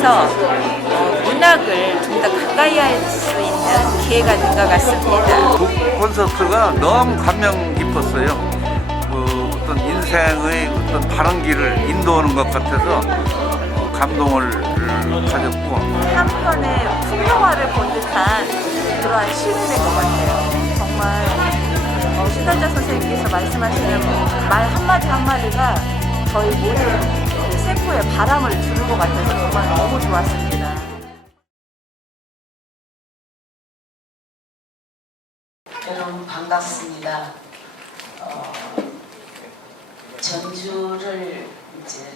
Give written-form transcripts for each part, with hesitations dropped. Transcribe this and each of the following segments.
통해서 문학을 좀 더 가까이 할 수 있는 기회가 된 것 같습니다. 콘서트가 너무 감명 깊었어요. 어떤 인생의 어떤 다른 길을 인도하는 것 같아서 감동을 가졌고, 한 편의 풍경화를 본 듯한 그러한 시간인 것 같아요. 정말 신달자 선생님께서 말씀하시는 말 한마디 한마디가 저희 모든 그 세포에 바람을 주는 것 같아서 정말 너무 좋았습니다. 여러분 반갑습니다. 전주를 이제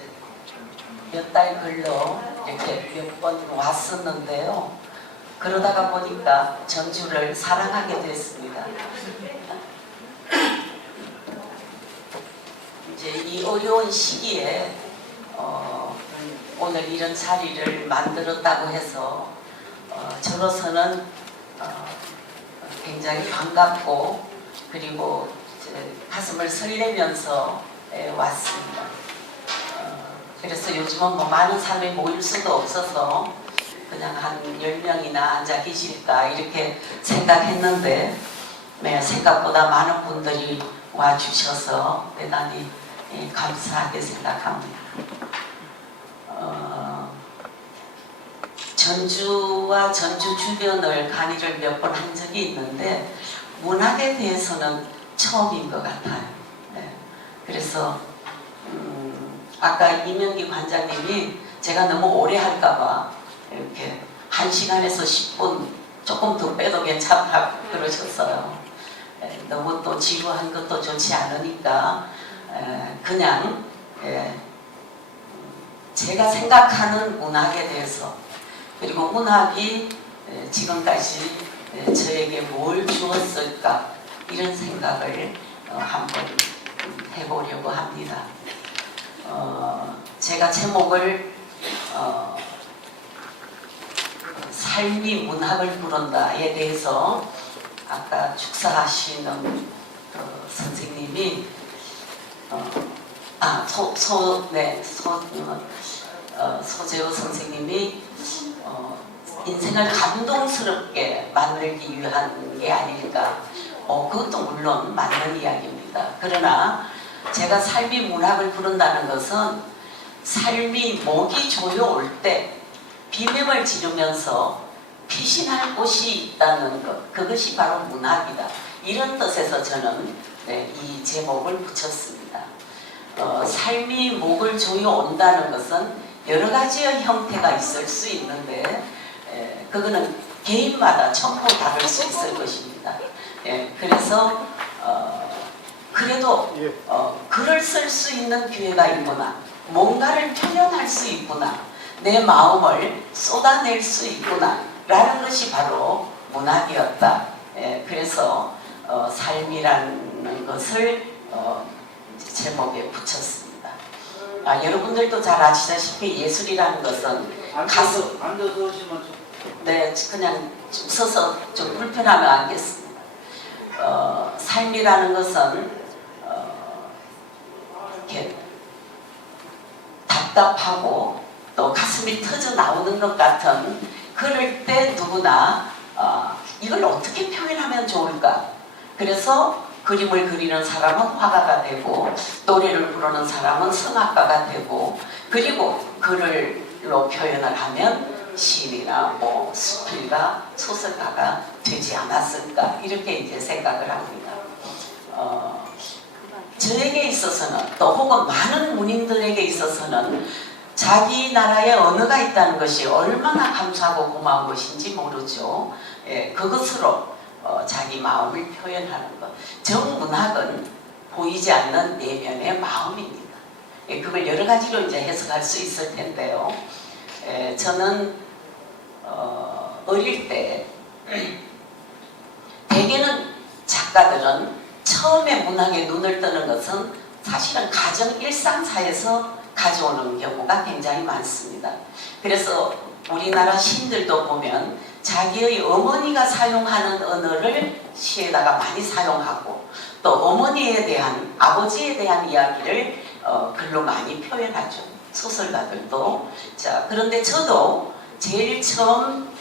몇 달 걸러 이렇게 몇 번 왔었는데요. 그러다가 보니까 전주를 사랑하게 됐습니다. 이제 이 어려운 시기에 오늘 이런 자리를 만들었다고 해서 저로서는 굉장히 반갑고, 그리고 가슴을 설레면서 왔습니다. 그래서 요즘은 뭐 많은 사람이 모일 수도 없어서 그냥 한 10명이나 앉아 계실까 이렇게 생각했는데, 생각보다 많은 분들이 와주셔서 대단히 감사하게 생각합니다. 전주와 전주 주변을 강의를 몇 번 한 적이 있는데 문학에 대해서는 처음인 것 같아요. 그래서 아까 이명기 관장님이 제가 너무 오래 할까봐 이렇게 1시간에서 10분 조금 더 빼도 괜찮다고 그러셨어요. 너무 또 지루한 것도 좋지 않으니까 그냥 제가 생각하는 문학에 대해서, 그리고 문학이 지금까지 저에게 뭘 주었을까, 이런 생각을 한번 해보려고 합니다. 제가 제목을 삶이 문학을 부른다에 대해서 아까 축사하시는 선생님이 소재호 선생님이 인생을 감동스럽게 만들기 위한 게 아닐까. 그것도 물론 맞는 이야기입니다. 그러나 제가 삶이 문학을 부른다는 것은 삶이 목이 조여올 때 비명을 지르면서 피신할 곳이 있다는 것, 그것이 바로 문학이다. 이런 뜻에서 저는 이 제목을 붙였습니다. 삶이 목을 조여온다는 것은 여러 가지의 형태가 있을 수 있는데 그거는 개인마다 전부 다를 수 있을 것입니다. 그래서 그래도 글을 쓸 수 있는 기회가 있구나, 뭔가를 표현할 수 있구나, 내 마음을 쏟아낼 수 있구나 라는 것이 바로 문학이었다. 그래서 삶이라는 것을 제목에 붙였습니다. 여러분들도 잘 아시다시피 예술이라는 것은 앉아서 하시면 그냥 좀 서서 좀 불편하면 앉겠습니다. 삶이라는 것은 이렇게 답답하고 또 가슴이 터져 나오는 것 같은, 그럴 때 누구나 이걸 어떻게 표현하면 좋을까. 그래서 그림을 그리는 사람은 화가가 되고, 노래를 부르는 사람은 성악가가 되고, 그리고 글로 표현을 하면 시인이나 수필가, 소설가가 되지 않았을까, 이렇게 이제 생각을 합니다. 저에게 있어서는, 또 혹은 많은 문인들에게 있어서는 자기 나라에 언어가 있다는 것이 얼마나 감사하고 고마운 것인지 모르죠. 그것으로 자기 마음을 표현하는 것. 정문학은 보이지 않는 내면의 마음입니다. 그걸 여러 가지로 이제 해석할 수 있을 텐데요. 저는 어릴 때 대개는 작가들은 처음에 문학에 눈을 뜨는 것은 사실은 가정 일상사에서 가져오는 경우가 굉장히 많습니다. 그래서 우리나라 시인들도 보면 자기의 어머니가 사용하는 언어를 시에다가 많이 사용하고, 또 어머니에 대한, 아버지에 대한 이야기를 글로 많이 표현하죠. 소설가들도. 자, 그런데 저도 제일 처음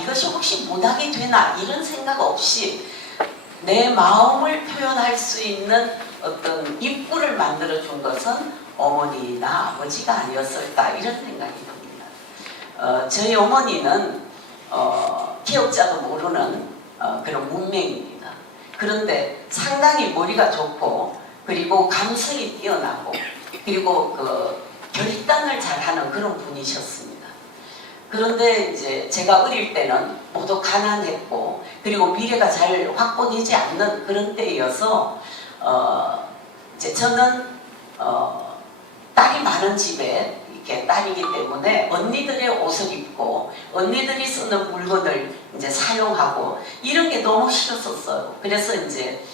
이것이 혹시 문학이 되나 이런 생각 없이 내 마음을 표현할 수 있는 어떤 입구를 만들어 준 것은 어머니나 아버지가 아니었을까 이런 생각이 듭니다. 저희 어머니는 기억자도 모르는 그런 문맹입니다. 그런데 상당히 머리가 좋고 그리고 감성이 뛰어나고 그리고 그 결단을 잘하는 그런 분이셨습니다. 그런데 이제 제가 어릴 때는 모두 가난했고 그리고 미래가 잘 확보되지 않는 그런 때여서 이제 저는 딸이 많은 집에 이렇게 딸이기 때문에 언니들의 옷을 입고 언니들이 쓰는 물건을 이제 사용하고 이런 게 너무 싫었었어요. 그래서 이제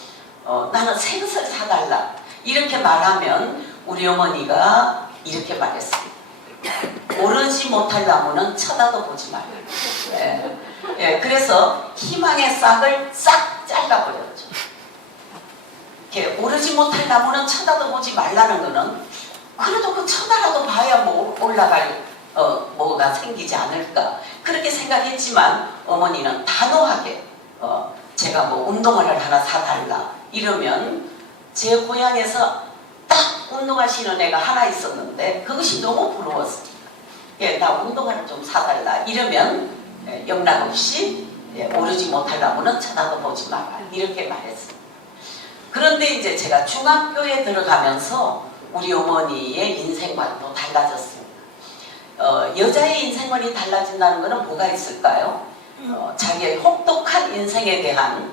나는 새 것을 사달라 이렇게 말하면 우리 어머니가 이렇게 말했습니다. 오르지 못할 나무는 쳐다도 보지 말라. 예, 그래서 희망의 싹을 싹 잘라버렸죠. 이렇게 오르지 못할 나무는 쳐다도 보지 말라는 거는 그래도 그 쳐다라도 봐야 뭐 올라갈 뭐가 생기지 않을까 그렇게 생각했지만 어머니는 단호하게 제가 뭐 운동화를 하나 사달라 이러면 제 고향에서 딱 운동화 신은 애가 하나 있었는데 그것이 너무 부러웠습니다. 예, 나 운동화를 좀 사달라 이러면 영락없이 오르지 못할 나무는 쳐다도 보지 마라 이렇게 말했습니다. 그런데 이제 제가 중학교에 들어가면서 우리 어머니의 인생관도 달라졌습니다. 여자의 인생관이 달라진다는 것은 뭐가 있을까요? 자기의 혹독한 인생에 대한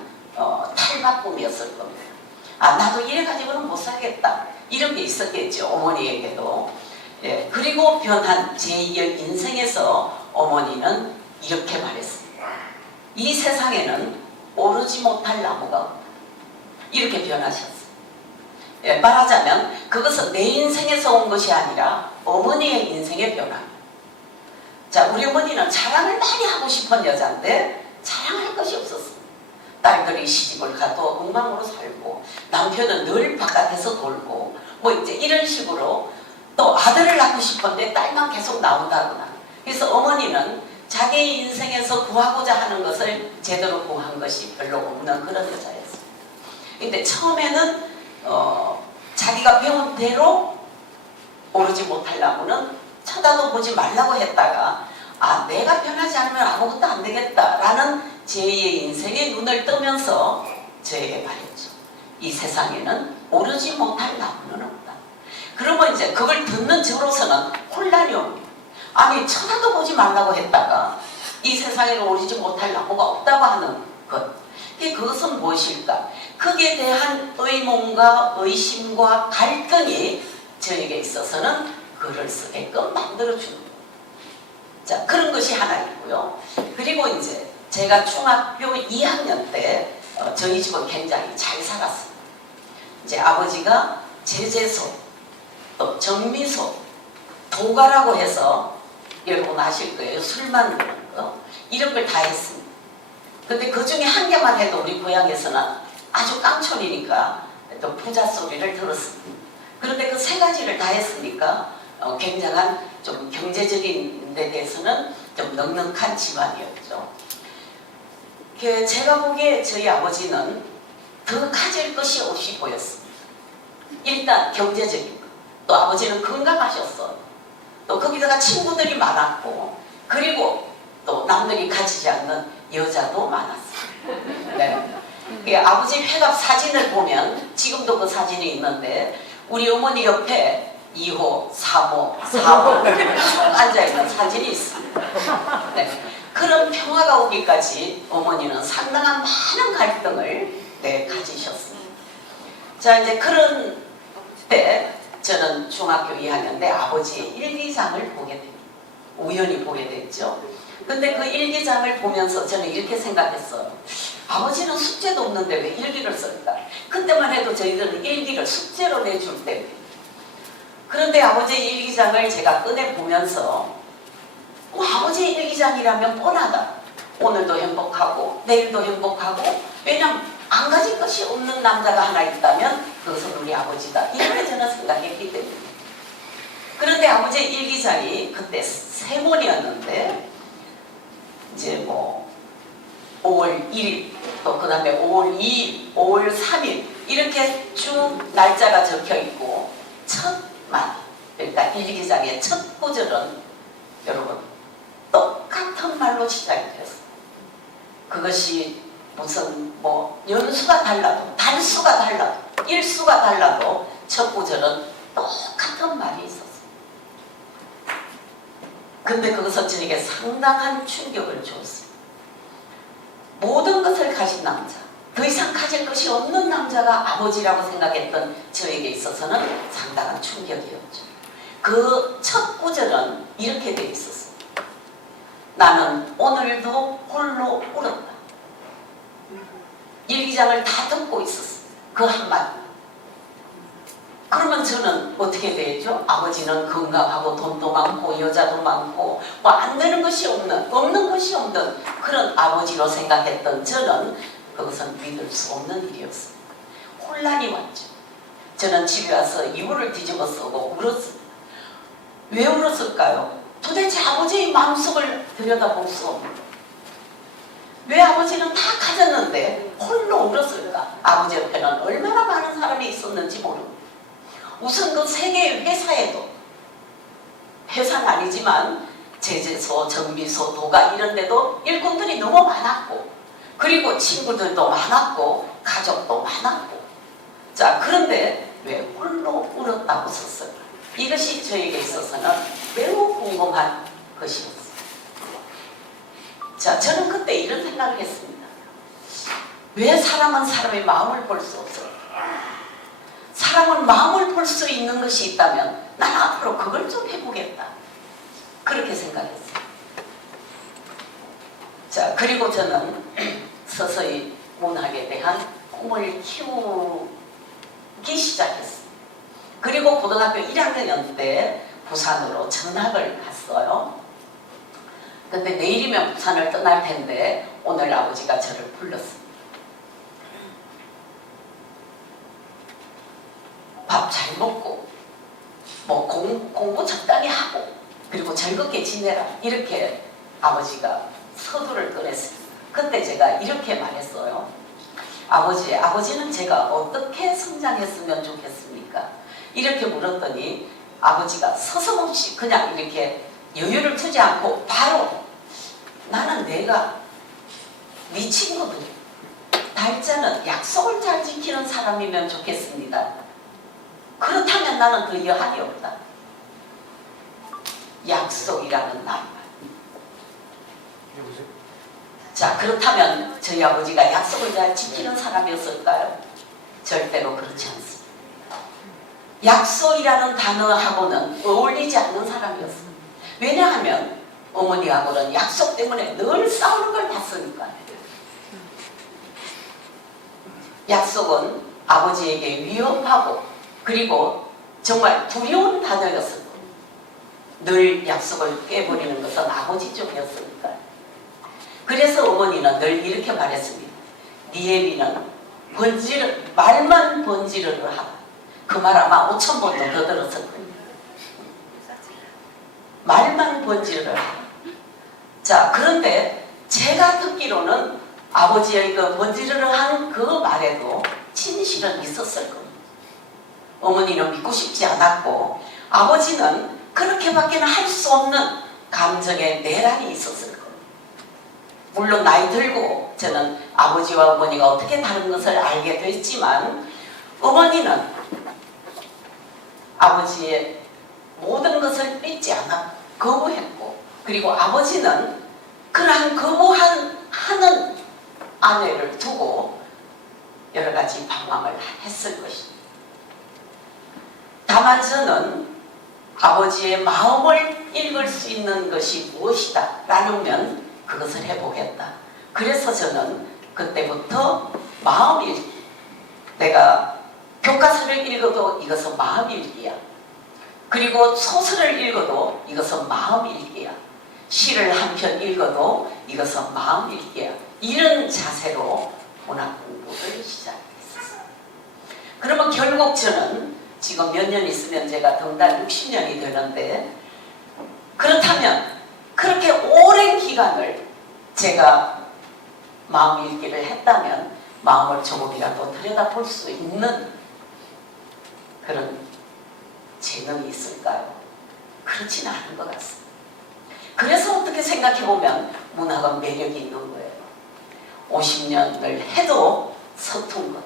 탈바꿈이었을 겁니다. 나도 이래가지고는 못 살겠다 이런 게 있었겠죠. 어머니에게도. 예, 그리고 변한 제2의 인생에서 어머니는 이렇게 말했습니다. 이 세상에는 오르지 못할 나무가 없다. 이렇게 변하셨어요. 예, 말하자면 그것은 내 인생에서 온 것이 아니라 어머니의 인생의 변화입니다. 자, 우리 어머니는 자랑을 많이 하고 싶은 여자인데 자랑할 것이 없었습니다. 딸들이 시집을 가도 엉망으로 살고 남편은 늘 바깥에서 돌고 뭐 이제 이런 식으로 또 아들을 낳고 싶은데 딸만 계속 나온다거나 그래서 어머니는 자기 인생에서 구하고자 하는 것을 제대로 구한 것이 별로 없는 그런 여자였어요. 근데 처음에는 자기가 배운 대로 오르지 못할 나무는 쳐다도 보지 말라고 했다가 내가 변하지 않으면 아무것도 안 되겠다라는 제2의 인생에 눈을 뜨면서 저에게 말했죠. 이 세상에는 오르지 못할 나무는 없다. 그러면 이제 그걸 듣는 저로서는 혼란이 옵니다. 아니 쳐다도 보지 말라고 했다가 이 세상에는 오르지 못할 나무가 없다고 하는 것. 그것은 무엇일까? 거기에 대한 의문과 의심과 갈등이 저에게 있어서는 글을 쓰게끔 만들어주는 거예요. 자, 그런 것이 하나 있고요. 그리고 이제 제가 중학교 2학년 때 저희 집은 굉장히 잘 살았습니다. 이제 아버지가 제재소, 또 정미소, 도가라고 해서 여러분 아실 거예요. 술 만드는 거. 이런 걸 다 했습니다. 근데 그 중에 한 개만 해도 우리 고향에서는 아주 깡촌이니까 또 부자 소리를 들었습니다. 그런데 그 세 가지를 다 했으니까 굉장한 좀 경제적인 데 대해서는 좀 넉넉한 집안이었죠. 제가 보기에 저희 아버지는 더 가질 것이 없이 보였습니다. 일단 경제적인 것. 또 아버지는 건강하셨어요. 또 거기다가 친구들이 많았고 그리고 또 남들이 가지지 않는 여자도 많았어요. 네. 아버지 회갑 사진을 보면 지금도 그 사진이 있는데 우리 어머니 옆에 2호, 3호, 4호 쭉 앉아있는 사진이 있습니다. 네. 그런 평화가 오기까지 어머니는 상당한 많은 갈등을 가지셨습니다. 자, 이제 그런 때 저는 중학교 2학년 때 아버지의 일기장을 보게 됩니다. 우연히 보게 됐죠. 근데 그 일기장을 보면서 저는 이렇게 생각했어요. 아버지는 숙제도 없는데 왜 일기를 쓸까? 그때만 해도 저희들은 일기를 숙제로 내줄 때입니다. 그런데 아버지의 일기장을 제가 꺼내보면서 아버지의 일기장이라면 뻔하다. 오늘도 행복하고 내일도 행복하고 왜냐면 안 가진 것이 없는 남자가 하나 있다면 그것은 우리 아버지다. 이렇게 저는 생각했기 때문에. 그런데 그런데 아버지의 일기장이 그때 3번이었는데 이제 뭐 5월 1일 또 그 다음에 5월 2일, 5월 3일 이렇게 쭉 날짜가 적혀 있고 첫 말, 그러니까 일기장의 첫 구절은 여러분 똑같은 말로 시작이 됐어요. 그것이 무슨 뭐 연수가 달라도 단수가 달라도 일수가 달라도 첫 구절은 똑같은 말이 있었어요. 근데 그것은 저에게 상당한 충격을 주었어요. 모든 것을 가진 남자, 더 이상 가질 것이 없는 남자가 아버지라고 생각했던 저에게 있어서는 상당한 충격이었죠. 그 첫 구절은 이렇게 되어 있었어요. 나는 오늘도 홀로 울었다. 일기장을 다 듣고 있었어요. 그 한마디. 그러면 저는 어떻게 되죠? 아버지는 건강하고 돈도 많고 여자도 많고 뭐 안 되는 것이 없는 것이 없는 그런 아버지로 생각했던 저는 그것은 믿을 수 없는 일이었어요. 혼란이 왔죠. 저는 집에 와서 이불을 뒤집어 쓰고 울었습니다. 왜 울었을까요? 도대체 아버지의 마음속을 들여다볼 수 없는, 왜 아버지는 다 가졌는데 홀로 울었을까? 아버지 옆에는 얼마나 많은 사람이 있었는지 모릅니다. 우선 그 세 개의 회사에도, 회사는 아니지만 제재소, 정비소, 도가 이런 데도 일꾼들이 너무 많았고, 그리고 친구들도 많았고 가족도 많았고, 자 그런데 왜 홀로 울었다고 썼을까? 이것이 저에게 있어서는 매우 궁금한 것이었어요. 자 저는 그때 이런 생각을 했습니다. 왜 사람은 사람의 마음을 볼 수 없을까? 사람은 마음을 볼 수 있는 것이 있다면 난 앞으로 그걸 좀 해보겠다. 그렇게 생각했어요. 자 그리고 저는 서서히 문학에 대한 꿈을 키우기 시작했어요. 그리고 고등학교 1학년 때 부산으로 전학을 갔어요. 근데 내일이면 부산을 떠날 텐데 오늘 아버지가 저를 불렀습니다. 밥 잘 먹고 뭐 공부 적당히 하고 그리고 즐겁게 지내라, 이렇게 아버지가 서두를 꺼냈습니다. 그때 제가 이렇게 말했어요. 아버지는 제가 어떻게 성장했으면 좋겠습니까? 이렇게 물었더니 아버지가 서슴없이 그냥 이렇게 여유를 두지 않고 바로, 나는 내가 네 친구들 달자는 약속을 잘 지키는 사람이면 좋겠습니다. 그렇다면 나는 그 여한이 없다. 약속이라는 말. 자 그렇다면 저희 아버지가 약속을 잘 지키는 사람이었을까요? 절대로 그렇지 않습니다. 약속이라는 단어하고는 어울리지 않는 사람이었습니다. 왜냐하면 어머니하고는 약속 때문에 늘 싸우는 걸 봤으니까. 약속은 아버지에게 위험하고 그리고 정말 두려운 단어였을 겁니다. 늘 약속을 깨버리는 것은 아버지 쪽이었으니까. 그래서 어머니는 늘 이렇게 말했습니다. 네 애비는 말만 번지르르 하라. 그 말 아마 5,000번도 더 들었을 거예요. 말만 번지르르 하라. 자 그런데 제가 듣기로는 아버지의 그 번지르르 하는 그 말에도 진실은 있었을 겁니다. 어머니는 믿고 싶지 않았고 아버지는 그렇게밖에는 할 수 없는 감정의 내란이 있었을 겁니다. 물론 나이 들고 저는 아버지와 어머니가 어떻게 다른 것을 알게 됐지만 어머니는 아버지의 모든 것을 믿지 않아 거부했고, 그리고 아버지는 그러한 거부하는 아내를 두고 여러 가지 방황을 했을 것입니다. 다만 저는 아버지의 마음을 읽을 수 있는 것이 무엇이다 라면 그것을 해보겠다. 그래서 저는 그때부터 마음 읽기, 내가 교과서를 읽어도 이것은 마음 읽기야. 그리고 소설을 읽어도 이것은 마음 읽기야. 시를 한 편 읽어도 이것은 마음 읽기야. 이런 자세로 문학 공부를 시작했어요. 그러면 결국 저는 지금 몇 년 있으면 제가 덩달 60년이 되는데, 그렇다면 그렇게 오랜 기간을 제가 마음 읽기를 했다면 마음을 조금이라도 들여다볼 수 있는 그런 재능이 있을까요? 그렇지는 않은 것 같습니다. 그래서 어떻게 생각해보면 문학은 매력이 있는 거예요. 50년을 해도 서툰 것,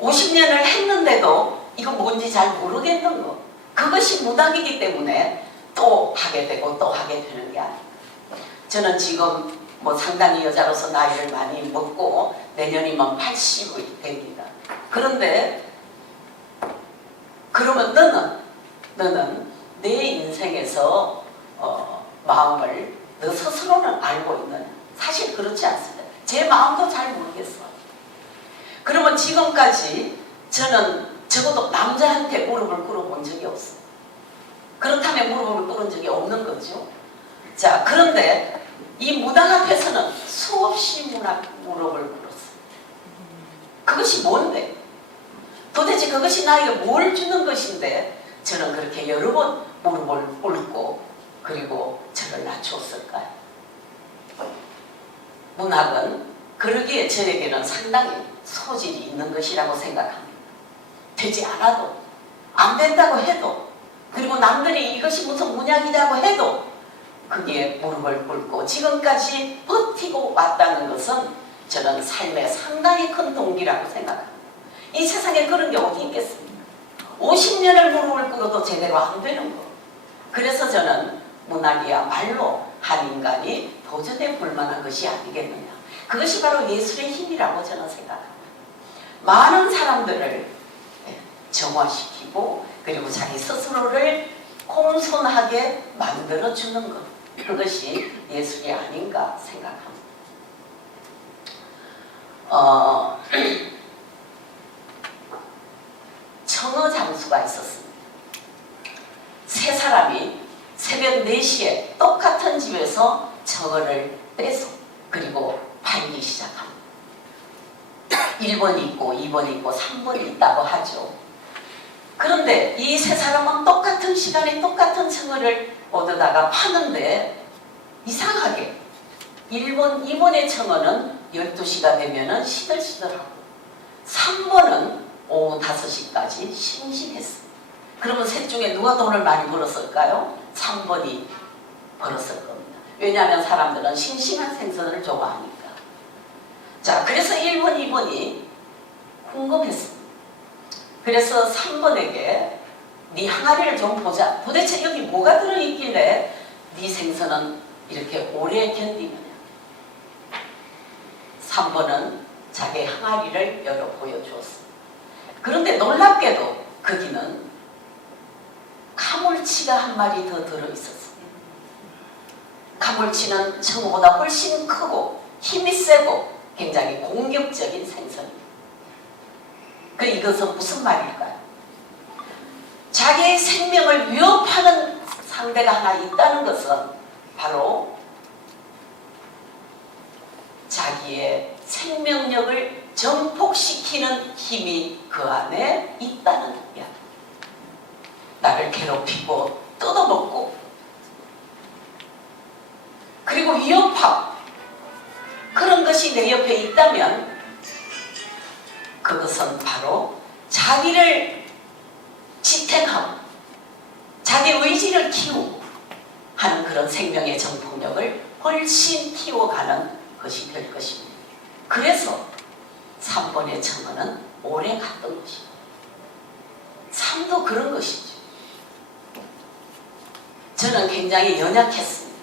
50년을 했는데도 이거 뭔지 잘 모르겠는 것, 그것이 문학이기 때문에 또 하게 되고 또 하게 되는 게 아닙니다. 저는 지금 뭐 상당히 여자로서 나이를 많이 먹고 내년이면 80이 됩니다. 그런데 그러면 너는 내 인생에서 마음을 너 스스로는 알고 있느냐? 사실 그렇지 않습니다. 제 마음도 잘 모르겠어요. 그러면 지금까지 저는 적어도 남자한테 무릎을 꿇어본 적이 없어요. 그렇다면 무릎을 꿇은 적이 없는 거죠. 자, 그런데 이 문학 앞에서는 수없이 무릎을 꿇었어요. 그것이 뭔데? 도대체 그것이 나에게 뭘 주는 것인데 저는 그렇게 여러 번 무릎을 꿇고 그리고 저를 낮추었을까요? 문학은 그러기에 저에게는 상당히 소질이 있는 것이라고 생각합니다. 되지 않아도, 안 된다고 해도, 그리고 남들이 이것이 무슨 문학이라고 해도 거기에 무릎을 꿇고 지금까지 버티고 왔다는 것은 저는 삶의 상당히 큰 동기라고 생각합니다. 이 세상에 그런 게 어디 있겠습니까? 50년을 무릎을 꿇어도 제대로 안 되는 거. 그래서 저는 문학이야말로 한 인간이 도전해 볼 만한 것이 아니겠느냐. 그것이 바로 예술의 힘이라고 저는 생각합니다. 많은 사람들을 정화시키고 그리고 자기 스스로를 공손하게 만들어주는 것, 그것이 예술이 아닌가 생각합니다. 청어 장수가 있었습니다. 세 사람이 새벽 4시에 똑같은 집에서 청어를 떼서 그리고 팔기 시작합니다. 1번이 있고 2번이 있고 3번이 있다고 하죠. 그런데 이 세 사람은 똑같은 시간에 똑같은 청어를 얻어다가 파는데 이상하게 1번, 2번의 청어는 12시가 되면은 시들시들하고 3번은 오후 5시까지 싱싱했습니다. 그러면 셋 중에 누가 돈을 많이 벌었을까요? 3번이 벌었을 겁니다. 왜냐하면 사람들은 싱싱한 생선을 좋아하니까. 자, 그래서 1번, 2번이 궁금했습니다. 그래서 3번에게 네 항아리를 좀 보자. 도대체 여기 뭐가 들어있길래 네 생선은 이렇게 오래 견디느냐. 3번은 자기 항아리를 열어 보여주었습니다. 그런데 놀랍게도 거기는 가물치가 한 마리 더 들어있었습니다. 가물치는 청어보다 훨씬 크고 힘이 세고 굉장히 공격적인 생선입니다. 이것은 무슨 말일까요? 자기의 생명을 위협하는 상대가 하나 있다는 것은 바로 자기의 생명력을 전폭시키는 힘이 그 안에 있다는 이야기. 나를 괴롭히고 뜯어먹고 그리고 위협하고 그런 것이 내 옆에 있다면 그것은 바로 자기를 지탱하고 자기 의지를 키우고 하는 그런 생명의 정폭력을 훨씬 키워가는 것이 될 것입니다. 그래서 3번의 청어는 오래 갔던 것입니다. 3도 그런 것이죠. 저는 굉장히 연약했습니다.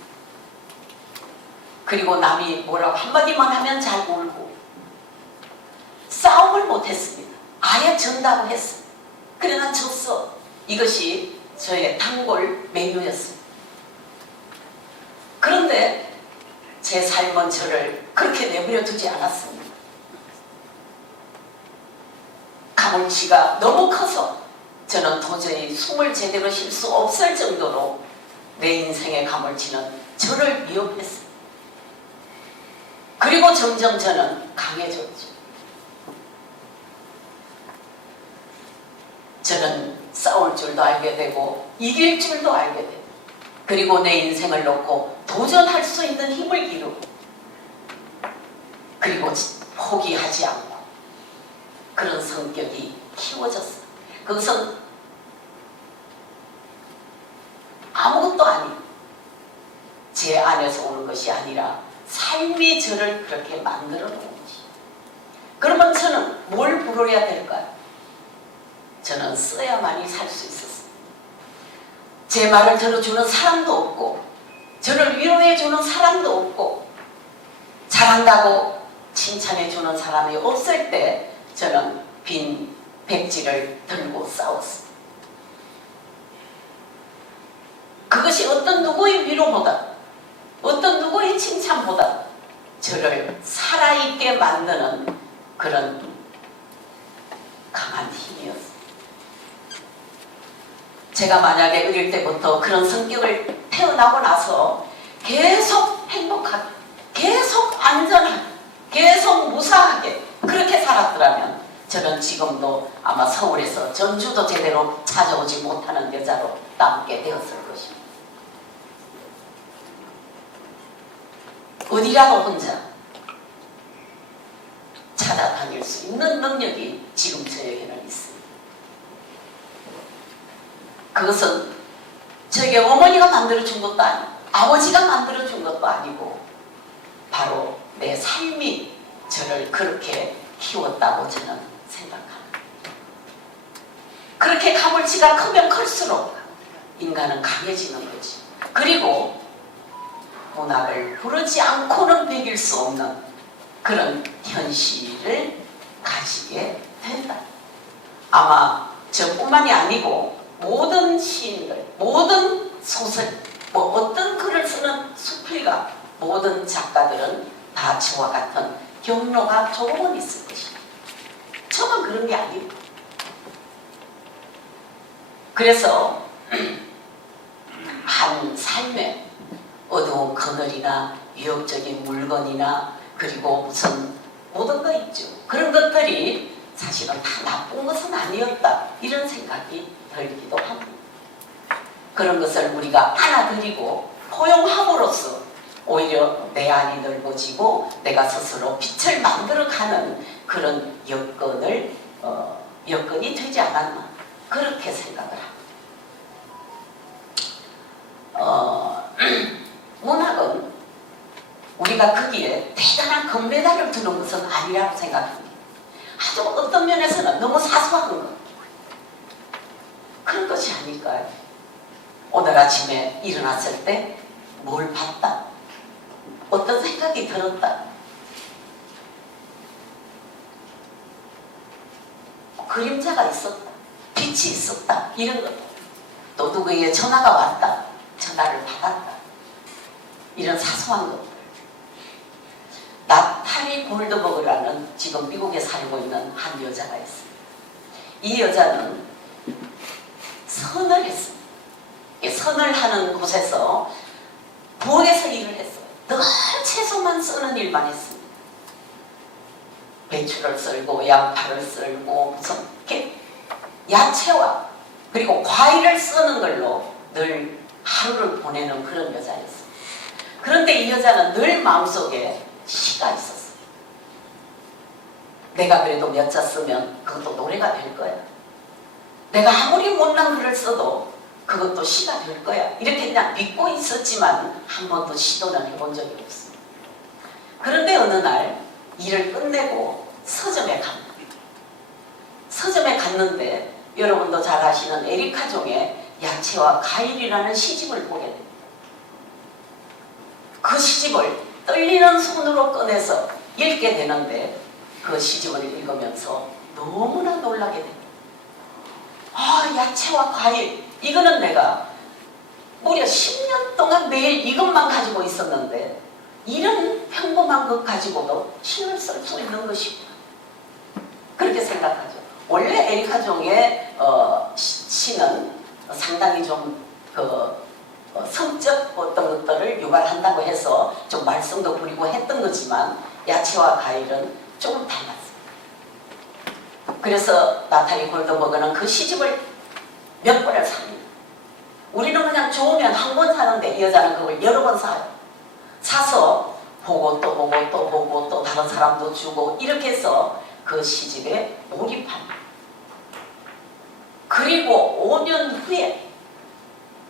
그리고 남이 뭐라고 한마디만 하면 잘 울고 싸움을 못했습니다. 아예 전다고 했습니다. 그래 난 졌어. 이것이 저의 단골 메뉴였습니다. 그런데 제 삶은 저를 그렇게 내버려 두지 않았습니다. 가물치가 너무 커서 저는 도저히 숨을 제대로 쉴 수 없을 정도로 내 인생의 가물치는 저를 위협했습니다. 그리고 점점 저는 강해졌죠. 저는 싸울 줄도 알게 되고 이길 줄도 알게 되고 그리고 내 인생을 놓고 도전할 수 있는 힘을 기르고 그리고 포기하지 않고 그런 성격이 키워졌어요. 그것은 아무것도 아니고 제 안에서 오는 것이 아니라 삶이 저를 그렇게 만들어 놓은 것이에요. 그러면 저는 뭘 부려야 될까요? 저는 써야만이 살 수 있었어요. 제 말을 들어주는 사람도 없고 저를 위로해주는 사람도 없고 잘한다고 칭찬해주는 사람이 없을 때 저는 빈 백지를 들고 싸웠어요. 그것이 어떤 누구의 위로보다 어떤 누구의 칭찬보다 저를 살아있게 만드는 그런 강한 힘이었어요. 제가 만약에 어릴 때부터 그런 성격을 태어나고 나서 계속 행복하게, 계속 안전하게, 계속 무사하게 그렇게 살았더라면 저는 지금도 아마 서울에서 전주도 제대로 찾아오지 못하는 여자로 남게 되었을 것입니다. 어디라도 혼자 찾아다닐 수 있는 능력이 지금 저에게는 있습니다. 그것은 저에게 어머니가 만들어준 것도 아니고 아버지가 만들어준 것도 아니고 바로 내 삶이 저를 그렇게 키웠다고 저는 생각합니다. 그렇게 가물치가 크면 클수록 인간은 강해지는 거지. 그리고 문학을 부르지 않고는 배길 수 없는 그런 현실을 가지게 된다. 아마 저뿐만이 아니고 모든 시인들, 모든 소설, 어떤 글을 쓰는 수필가, 모든 작가들은 다 저와 같은 경로가 조금은 있을 것이다. 저만 그런 게 아니고. 그래서 한 삶에 어두운 그늘이나 위협적인 물건이나 그리고 무슨 모든 거 있죠. 그런 것들이 사실은 다 나쁜 것은 아니었다. 이런 생각이 들기도 합니다. 그런 것을 우리가 안아들이고 포용함으로써 오히려 내 안이 넓어지고 내가 스스로 빛을 만들어가는 그런 여건이 되지 않았나 그렇게 생각을 합니다. 문학은 우리가 거기에 대단한 금메달을 두는 것은 아니라고 생각합니다. 아주 어떤 면에서는 너무 사소한 것 그런 것이 아닐까요? 오늘 아침에 일어났을 때 뭘 봤다? 어떤 생각이 들었다? 그림자가 있었다. 빛이 있었다. 이런 것. 또 누구에게 전화가 왔다. 전화를 받았다. 이런 사소한 것들. 나탈리 골드버그라는 지금 미국에 살고 있는 한 여자가 있어요. 이 여자는 선을 했습니다. 선을 하는 곳에서 부엌에서 일을 했어요. 늘 채소만 쓰는 일만 했습니다. 배추를 썰고 양파를 썰고 무슨 야채와 그리고 과일을 쓰는 걸로 늘 하루를 보내는 그런 여자였어요. 그런데 이 여자는 늘 마음속에 시가 있었어요. 내가 그래도 몇 자 쓰면 그것도 노래가 될 거야. 내가 아무리 못난 글을 써도 그것도 시가 될 거야. 이렇게 그냥 믿고 있었지만 한 번도 시도는 해본 적이 없습니다. 그런데 어느 날 일을 끝내고 서점에 갑니다. 서점에 갔는데 여러분도 잘 아시는 에리카 종의 야채와 과일이라는 시집을 보게 됩니다. 그 시집을 떨리는 손으로 꺼내서 읽게 되는데 그 시집을 읽으면서 너무나 놀라게 됩니다. 아, 야채와 과일 이거는 내가 무려 10년 동안 매일 이것만 가지고 있었는데 이런 평범한 것 가지고도 시를 쓸 수 있는 것이구나. 그렇게 생각하죠. 원래 에리카 종의 시는 상당히 좀 성적 어떤 것들을 유발한다고 해서 좀 말썽도 부리고 했던 거지만 야채와 과일은 조금 달랐습니다. 그래서 나탈리 골드버그는 그 시집을 몇 번을 삽니다. 우리는 그냥 좋으면 한 번 사는데 이 여자는 그걸 여러 번 사요. 사서 보고 또 보고 또 보고 또 다른 사람도 주고 이렇게 해서 그 시집에 몰입합니다. 그리고 5년 후에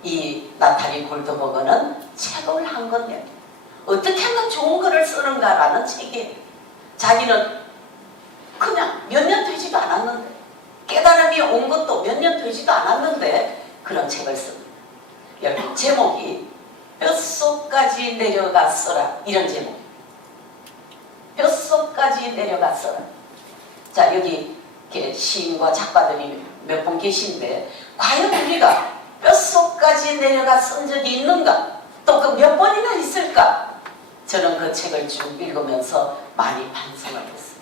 이 나탈리 골드버그는 책을 한 건데 어떻게 하면 좋은 글을 쓰는가라는 책이에요. 자기는 그냥 몇 년 되지도 않았는데 깨달음이 온 것도 몇 년 되지도 않았는데 그런 책을 씁니다. 여러분 제목이 뼛속까지 내려갔어라 이런 제목. 뼛속까지 내려갔어라. 자 여기 이렇게 시인과 작가들이 몇 분 계신데 과연 우리가 뼛속까지 내려가 쓴 적이 있는가? 또 그 몇 번이나 있을까? 저는 그 책을 쭉 읽으면서 많이 반성을 했어요.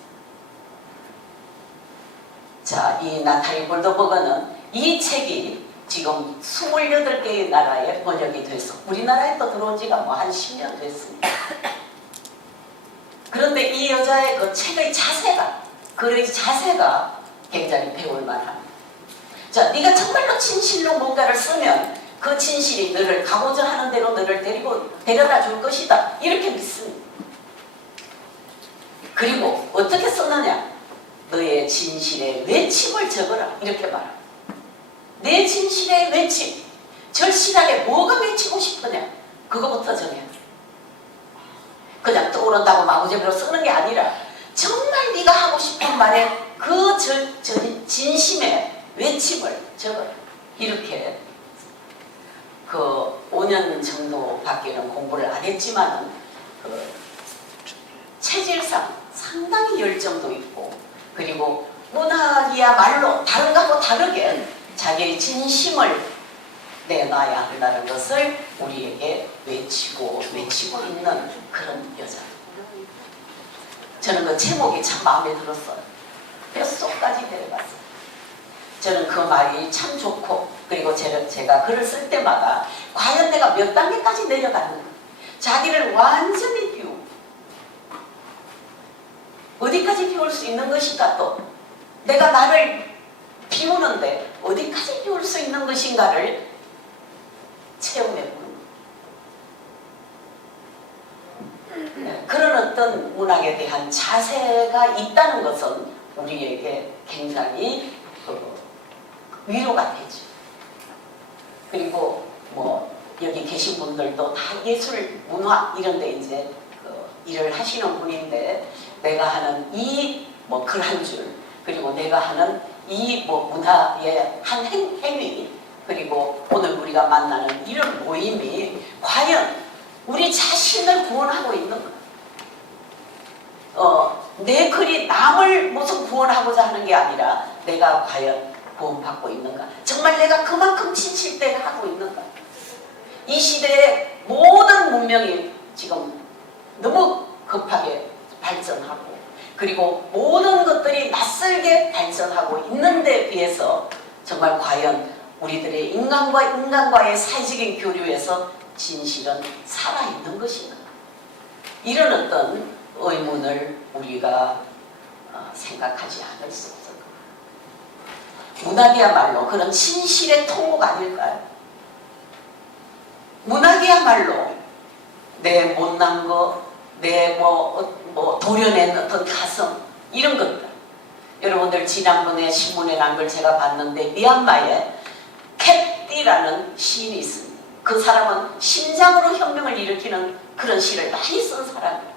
자, 이 나탈리 골드버그는 이 책이 지금 28개의 나라에 번역이 돼서 우리나라에 또 들어온 지가 뭐 한 10년 됐습니다. 그런데 이 여자의 그 책의 자세가, 글의 자세가 굉장히 배울 만합니다. 자, 네가 정말로 진실로 뭔가를 쓰면 그 진실이 너를 가고자 하는 대로 너를 데려다 줄 것이다. 이렇게 믿습니다. 그리고 어떻게 썼느냐? 너의 진실의 외침을 적어라. 이렇게 말합니다. 내 진실의 외침. 절실하게 뭐가 외치고 싶으냐? 그거부터 정해야 돼. 그냥 떠오른다고 마구잡이로 쓰는 게 아니라 정말 네가 하고 싶은 말에 그 진심의 외침을 적어라. 이렇게 그 5년 정도밖에는 공부를 안 했지만은 그 체질상 상당히 열정도 있고 그리고 문학이야말로 다른 것하고 다르게 자기의 진심을 내놔야 한다는 것을 우리에게 외치고 있는 그런 여자. 저는 그 제목이 참 마음에 들었어요. 뼛속까지 내려갔어요. 저는 그 말이 참 좋고 그리고 제가 글을 쓸 때마다 과연 내가 몇 단계까지 내려갔는가 자기를 완전히 비우고 어디까지 비울 수 있는 것인가 또 내가 나를 비우는데 어디까지 비울 수 있는 것인가를 체험해보는 그런 어떤 문학에 대한 자세가 있다는 것은 우리에게 굉장히 위로가 되죠. 그리고 뭐 여기 계신 분들도 다 예술, 문화 이런 데 이제 일을 하시는 분인데 내가 하는 이 뭐 글 한 줄 그리고 내가 하는 이 뭐 문화의 한 행위 그리고 오늘 우리가 만나는 이런 모임이 과연 우리 자신을 구원하고 있는가? 내 글이 남을 무슨 구원하고자 하는 게 아니라 내가 과연 구원받고 있는가? 정말 내가 그만큼 진실되게 하고 있는가? 이 시대의 모든 문명이 지금 너무 급하게 발전하고 그리고 모든 것들이 낯설게 발전하고 있는데 비해서 정말 과연 우리들의 인간과의 사회적인 교류에서 진실은 살아있는 것인가? 이런 어떤 의문을 우리가 생각하지 않을 수 없을 겁니다. 문학이야말로 그런 진실의 통곡 아닐까요? 문학이야말로 내 못난 거, 내 도려낸 어떤 가슴 이런 것들. 여러분들 지난번에 신문에 난 걸 제가 봤는데 미얀마에 캣띠라는 시인이 있습니다. 그 사람은 심장으로 혁명을 일으키는 그런 시를 많이 쓴 사람이에요.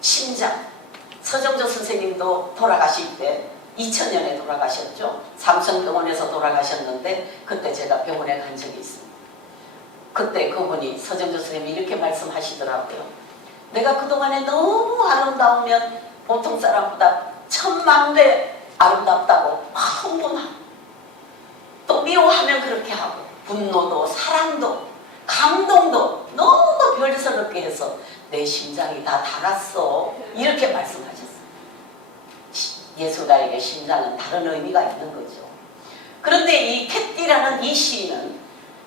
심장. 서정조 선생님도 돌아가실 때 2000년에 돌아가셨죠. 삼성병원에서 돌아가셨는데 그때 제가 병원에 간 적이 있습니다. 그때 그분이 서정조 선생님이 이렇게 말씀하시더라고요. 내가 그동안에 너무 아름다우면 보통 사람보다 1000만배 아름답다고 막 흥분하고 또 미워하면 그렇게 하고 분노도 사랑도 감동도 너무 별스럽게 해서 내 심장이 다 닳았어 이렇게 말씀하셨어요. 예술가에게 심장은 다른 의미가 있는 거죠. 그런데 이 캣띠라는 이 시인은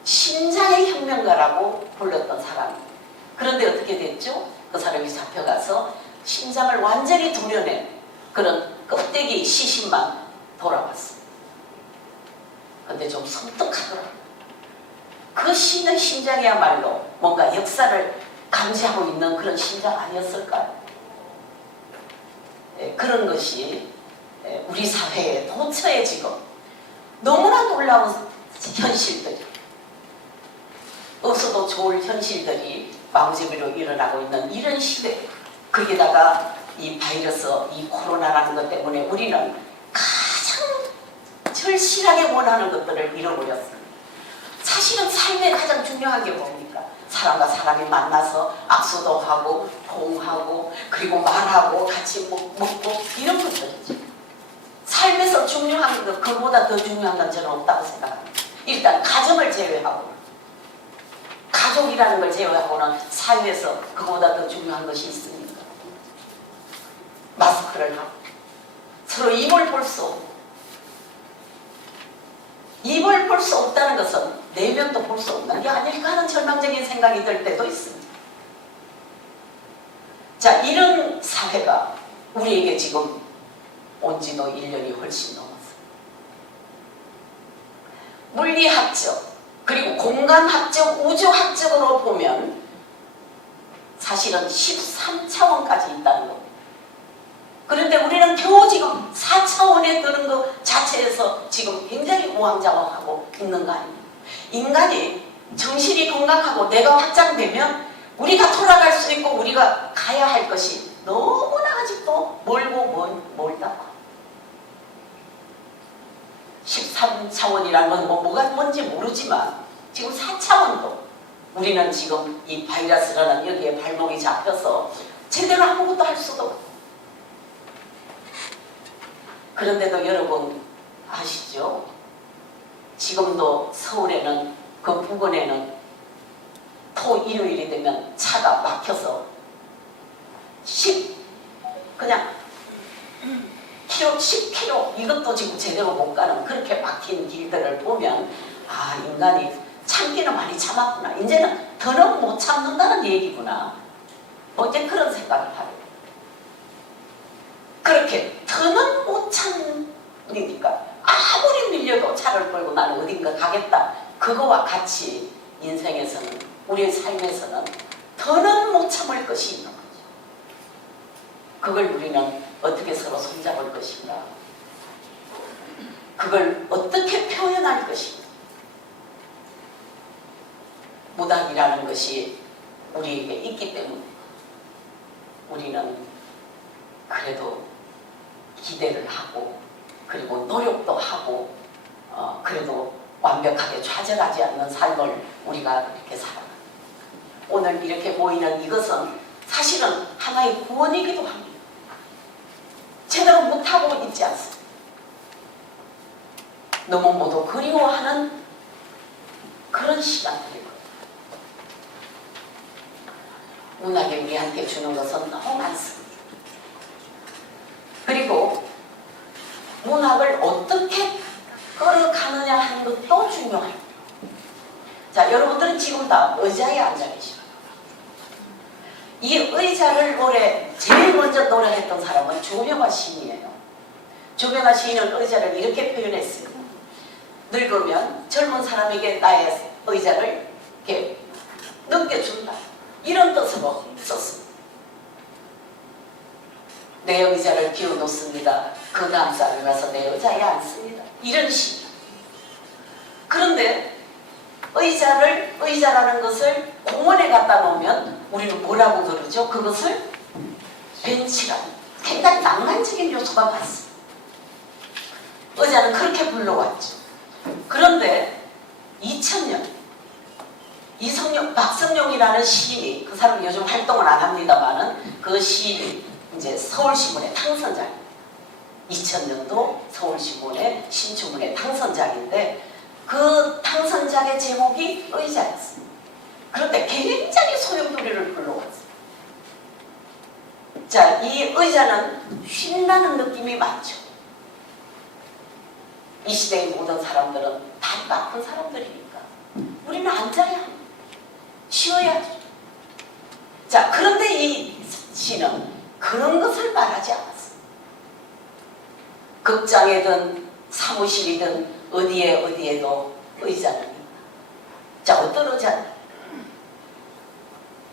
심장의 혁명가라고 불렀던 사람입니다. 그런데 어떻게 됐죠? 그 사람이 잡혀가서 심장을 완전히 도려낸 그런 껍데기 시신만 돌아왔어. 근데 좀 섬뜩하더라. 그 신의 심장이야말로 뭔가 역사를 감지하고 있는 그런 심장 아니었을까요? 그런 것이 우리 사회에 도처에 지금 너무나 놀라운 현실들이, 없어도 좋을 현실들이 마구잡이로 일어나고 있는 이런 시대, 거기다가 이 바이러스, 이 코로나라는 것 때문에 우리는 가장 절실하게 원하는 것들을 잃어버렸습니다. 사실은 삶에 가장 중요한 게 뭡니까? 사람과 사람이 만나서 악수도 하고 호응하고 그리고 말하고 같이 먹고 이런 것들이죠. 삶에서 중요한 것, 그보다 더 중요한 건 저는 없다고 생각합니다. 일단 가정을 제외하고, 가족이라는 걸 제외하고는 사회에서 그보다 더 중요한 것이 있습니까? 마스크를 하고 서로 입을 볼 수 없고, 입을 볼 수 없다는 것은 내면도 볼 수 없는 게 아닐까 하는 절망적인 생각이 들 때도 있습니다. 자, 이런 사회가 우리에게 지금 온 지도 1년이 훨씬 넘었어요. 물리학적, 그리고 공간학적, 우주학적으로 보면 사실은 13차원까지 있다는 겁니다. 그런데 우리는 겨우 지금 4차원에 드는 것 자체에서 지금 굉장히 우왕좌왕하고 있는 거 아닙니까? 인간이 정신이 건강하고 뇌가 확장되면 우리가 돌아갈 수 있고 우리가 가야 할 것이 너무나 아직도 멀고 멀다. 13차원이라는 건 뭐가 뭔지 모르지만 지금 4차원도 우리는 지금 이 바이러스라는 여기에 발목이 잡혀서 제대로 아무것도 할 수도 없고, 그런데도 여러분 아시죠? 지금도 서울에는 그 부근에는 토 일요일이 되면 차가 막혀서 그냥 10km 이것도 지금 제대로 못 가는 그렇게 막힌 길들을 보면 아, 인간이 참기는 많이 참았구나, 이제는 더는 못 참는다는 얘기구나, 어제 그런 생각을 하려고. 그렇게 더는 못 참으니까 아무리 밀려도 차를 끌고 나는 어딘가 가겠다, 그거와 같이 인생에서는, 우리의 삶에서는 더는 못 참을 것이 있는 거죠. 그걸 우리는 어떻게 서로 손잡을 것인가, 그걸 어떻게 표현할 것인가. 무당이라는 것이 우리에게 있기 때문에 우리는 그래도 기대를 하고 그리고 노력도 하고 그래도 완벽하게 좌절하지 않는 삶을 우리가 그렇게 살아갑니다. 오늘 이렇게 보이는 이것은 사실은 하나의 구원이기도 합니다. 제대로 못하고 있지 않습니다. 너무 모두 그리워하는 그런 시간들이거든요. 문학이 우리한테 주는 것은 너무 많습니다. 그리고 문학을 어떻게 끌어가느냐 하는 것도 중요합니다. 자, 여러분들은 지금 다 의자에 앉아 계시죠. 이 의자를 제일 먼저 노래했던 사람은 조명화 시인이에요. 조명화 시인은 의자를 이렇게 표현했어요. 늙으면 젊은 사람에게 나의 의자를 이렇게 넘겨준다, 이런 뜻으로 썼습니다. 내 의자를 비워놓습니다. 그 다음 사람이 와서 내 의자에 앉습니다. 이런 시. 그런데 의자라는 것을 공원에 갖다 놓으면 우리는 뭐라고 그러죠? 그것을 벤치라고. 굉장히 낭만적인 요소가 많습니다. 의자는 그렇게 불러왔죠. 그런데 2000년 박성룡이라는 시인이, 그 사람은 요즘 활동을 안 합니다만은 그 시인이 이제 서울신문의 당선작, 2000년도 서울신문의 신춘문예 당선작인데 그 당선작의 제목이 의자였습니다. 그런데 굉장히 소용돌이를 불러왔어요. 자, 이 의자는 쉰다는 느낌이 많죠. 이 시대의 모든 사람들은 다리가 아픈 사람들이니까 우리는 앉아야 합니다. 쉬어야 하죠. 자, 그런데 이 시는 그런 것을 말하지 않았어요. 극장이든 사무실이든 어디에도 의자는 있다. 자, 어떤 의자는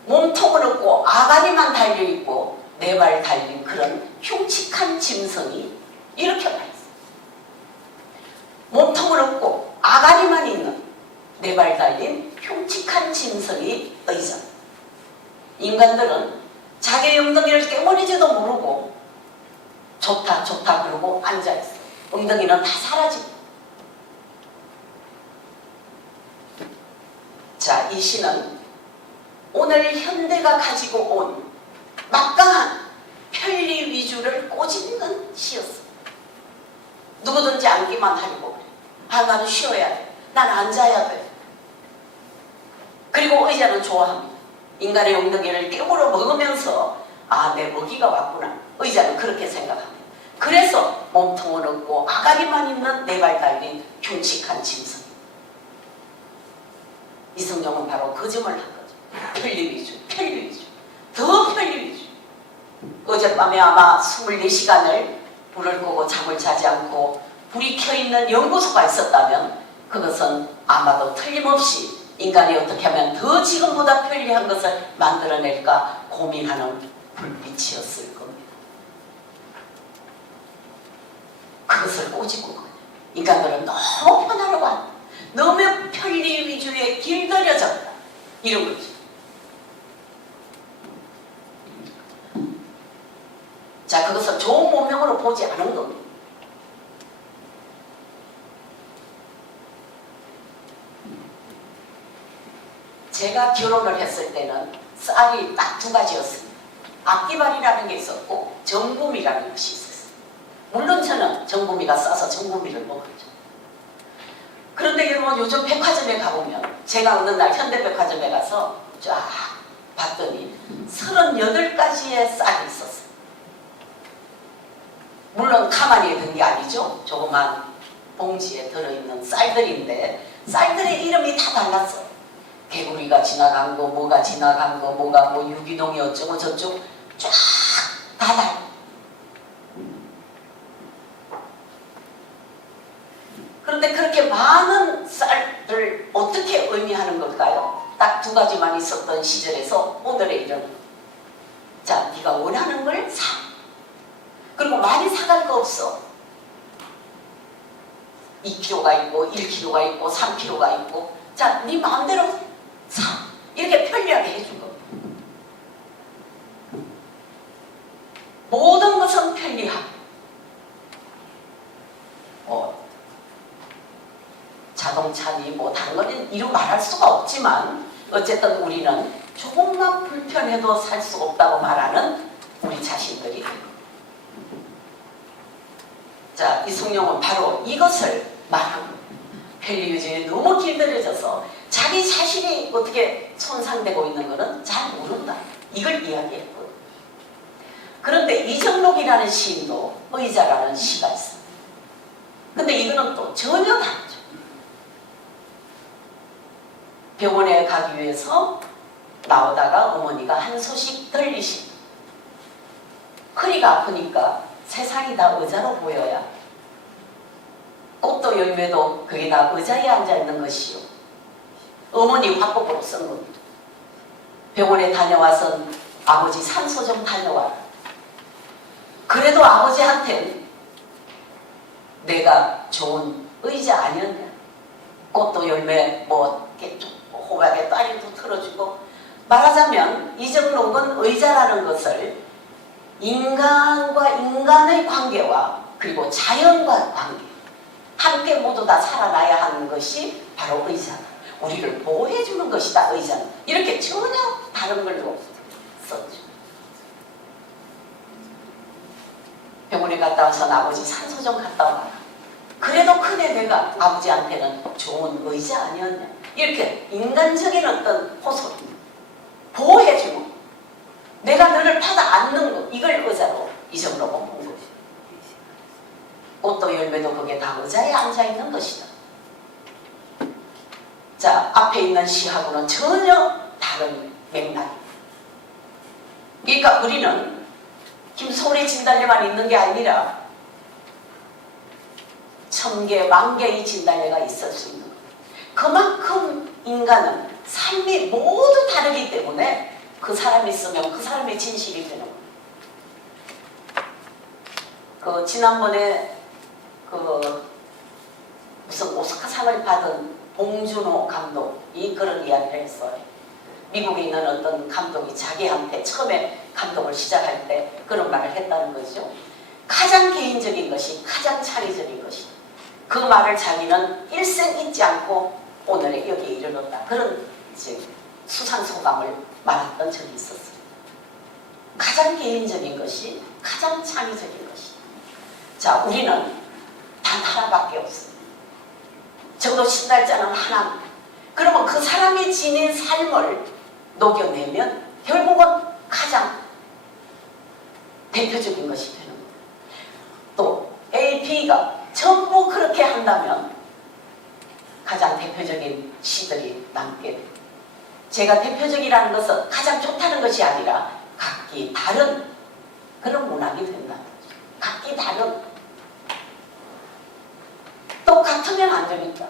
몸통은 없고 아가리만 달려있고 네 발 달린 그런 흉측한 짐승이 이렇게 와 있어. 몸통은 없고 아가리만 있는 네 발 달린 흉측한 짐승이 의자. 인간들은 자기 엉덩이를 깨물리지도 모르고 좋다 좋다 그러고 앉아있어. 엉덩이는 다 사라지고. 자, 이 시는 오늘 현대가 가지고 온 막강한 편리 위주를 꼬집는 시였어. 누구든지 앉기만 하려고 그래. 아, 나는 쉬어야 돼. 난 앉아야 돼. 그리고 의자는 좋아합니다. 인간의 엉덩이를 깨물어 먹으면서 아, 내 먹이가 왔구나. 의자는 그렇게 생각합니다. 그래서 몸통은 없고 아가리만 있는 네 발 달린 흉측한 짐승. 이성룡은 바로 그 점을 한 거죠. 편리 위주, 편리 위주. 더 편리 위주. 어젯밤에 아마 24시간을 불을 끄고 잠을 자지 않고 불이 켜있는 연구소가 있었다면 그것은 아마도 틀림없이 인간이 어떻게 하면 더 지금보다 편리한 것을 만들어낼까 고민하는 불빛이었을 겁니다. 그것을 꼬집고 거예요. 인간들은 너무 편하려고 한다. 너무 편리 위주에 길들여졌다. 이런 거죠. 자, 그것을 좋은 문명으로 보지 않은 겁니다. 제가 결혼을 했을 때는 쌀이 딱 두 가지였습니다. 앞기발이라는 게 있었고 정부미라는 것이 있었어요. 물론 저는 정부미가 싸서 정부미를 먹었죠. 그런데 여러분 요즘 백화점에 가보면 제가 어느 날 현대백화점에 가서 쫙 봤더니 38가지의 쌀이 있었어요. 물론 가만히 든 게 아니죠. 조그만 봉지에 들어있는 쌀들인데 쌀들의 이름이 다 달랐어. 개구리가 지나간 거, 뭐가 지나간 거, 뭐가 뭐 유기농이 어쩌고 저쩌고 쫙 다 달라. 그런데 그렇게 많은 쌀을 어떻게 의미하는 걸까요? 딱 두 가지만 있었던 시절에서 오늘에 이르는. 자, 네가 원하는 걸 사. 그리고 많이 사갈 거 없어. 2kg가 있고 1kg가 있고 3kg가 있고 자, 네 마음대로 사. 이렇게 편리하게 해준 겁니다. 모든 것은 편리하고 자동차니 뭐 다른 거는 이루 말할 수가 없지만 어쨌든 우리는 조금만 불편해도 살 수 없다고 말하는 우리 자신들이 자, 이성룡은 바로 이것을 말합니다. 편리유지에 너무 길들여져서 자기 자신이 어떻게 손상되고 있는 것은 잘 모른다. 이걸 이야기했고 그런데 이정록이라는 시인도 의자라는 시가 있어요. 근데 이거는 또 전혀 다르죠. 병원에 가기 위해서 나오다가 어머니가 한 소식 들리신 허리가 아프니까 세상이 다 의자로 보여야 꽃도 열매도 그게 다 의자에 앉아있는 것이요. 어머니 화법으로 쓴 겁니다. 병원에 다녀와서 아버지 산소 좀 다녀와라. 그래도 아버지한테는 내가 좋은 의자 아니었냐. 꽃도 열매 뭐 호박에 따리도 틀어주고 말하자면 이정록은 의자라는 것을 인간과 인간의 관계와 그리고 자연과 관계 함께 모두 다 살아나야 하는 것이 바로 의자다. 우리를 보호해주는 것이다. 의자는 이렇게 전혀 다른 걸로 썼죠. 병원에 갔다 와서 아버지 산소 좀 갔다 와라. 그래도 큰애 내가 아버지한테는 좋은 의자 아니었냐. 이렇게 인간적인 어떤 호소를 보호해주고 내가 너를 받아 안는 것 이걸 의자로 이정록은 본 것이다. 꽃도 열매도 그게 다 의자에 앉아있는 것이다. 자, 앞에 있는 시하고는 전혀 다른 맥락입니다. 그러니까 우리는 김소래 진달래만 있는 게 아니라 1000개, 10,000개의 진달래가 있을 수 있는 거예요. 그만큼 인간은 삶이 모두 다르기 때문에 그 사람이 있으면 그 사람의 진실이 되는 거예요. 그 지난번에 그 무슨 오스카상을 받은 봉준호 감독이 그런 이야기를 했어요. 미국에 있는 어떤 감독이 자기한테 처음에 감독을 시작할 때 그런 말을 했다는 거죠. 가장 개인적인 것이 가장 창의적인 것이다. 그 말을 자기는 일생 잊지 않고 오늘의 여기에 이르렀다. 그런 이제 수상소감을 말했던 적이 있었어요. 가장 개인적인 것이 가장 창의적인 것이다. 자, 우리는 단 하나밖에 없습니다. 적어도 신달자는 하나. 그러면 그 사람이 지닌 삶을 녹여내면 결국은 가장 대표적인 것이 되는 거예요. 또 A, B가 전부 그렇게 한다면 가장 대표적인 시들이 남게 돼요. 제가 대표적이라는 것은 가장 좋다는 것이 아니라 각기 다른 그런 문학이 된다는 거죠. 각기 다른. 똑같으면 안 되니까.